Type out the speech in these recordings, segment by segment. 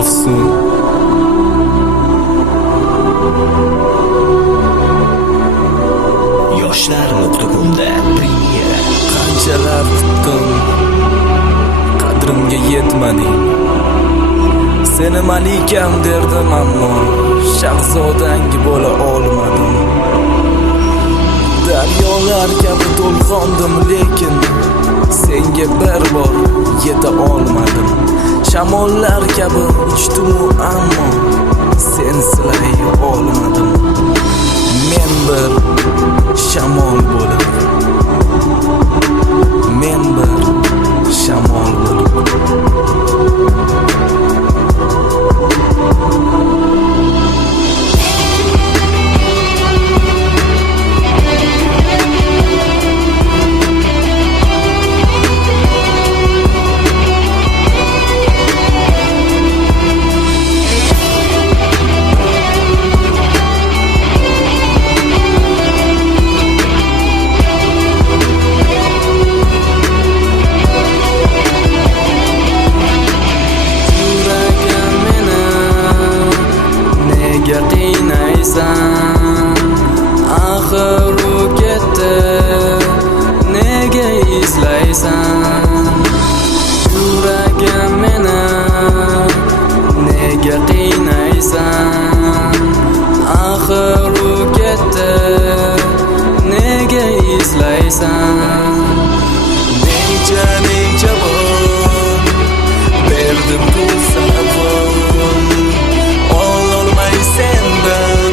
afsun. yoshlar.com'da premyera. Qanchalar kutdim, qadrimga yetmading. Seni malikam derdim, ammo shahzodang bo'la olmadim. Daryolar kabi to'lg'ondim, lekin senga bir bor yeta olmadim. Shamollar kabi uchdim-u, ammo sen silay olmadim. Men bir shamol bo'lib, men bir shamol bo'lib. Axir u ketdi, nega izlaysan? Yuragim meni nega qiynaysan? Axir u ketdi, nega izlaysan? Necha bor berdim bu savol, ololmay sendan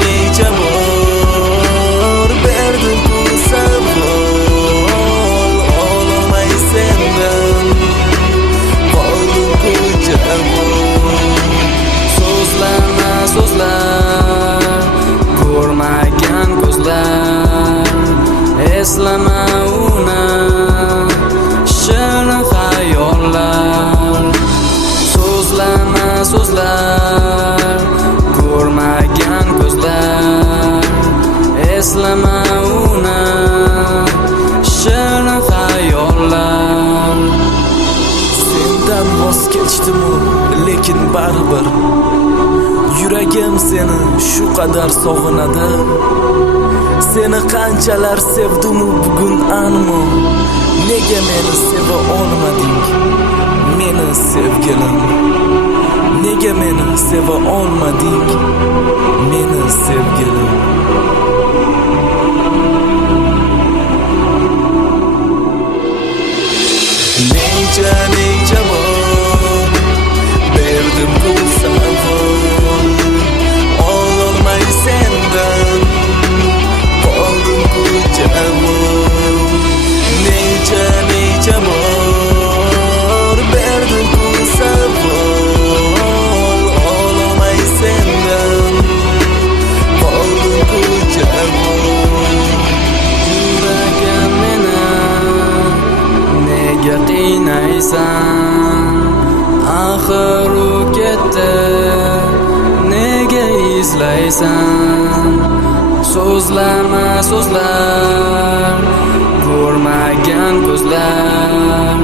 necha bor berdim bu savol, ololmay sendan qoldim bu javob. So'zlama so'zlar, ko'rmagan ko'zlar, eslama uni shirin xayollar. So'zlama so'zlar, ko'rmagan ko'zlar, eslama uni shirin xayollar. Sendan voz kechdim-u, lekin baribir yuragim seni shu qadar sog'inadi. Seni qanchalar sevdim-u bugun, ammo nega meni seva olmading? Meni sevgilim, nega meni seva olmading? Meni sevgilim. Necha bor berdim bu savol, ololmay sendan qoldim bu javob. Necha bor berdim bu savol, ololmay sendan qoldim bu javob. Yuragim meni nega qiynaysan? Axir u ketdi, nega izlaysan? So'zlama so'zlar, ko'rmagan ko'zlar,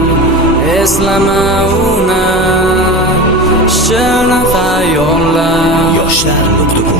eslama uni shirin xayollar. yoshlar.com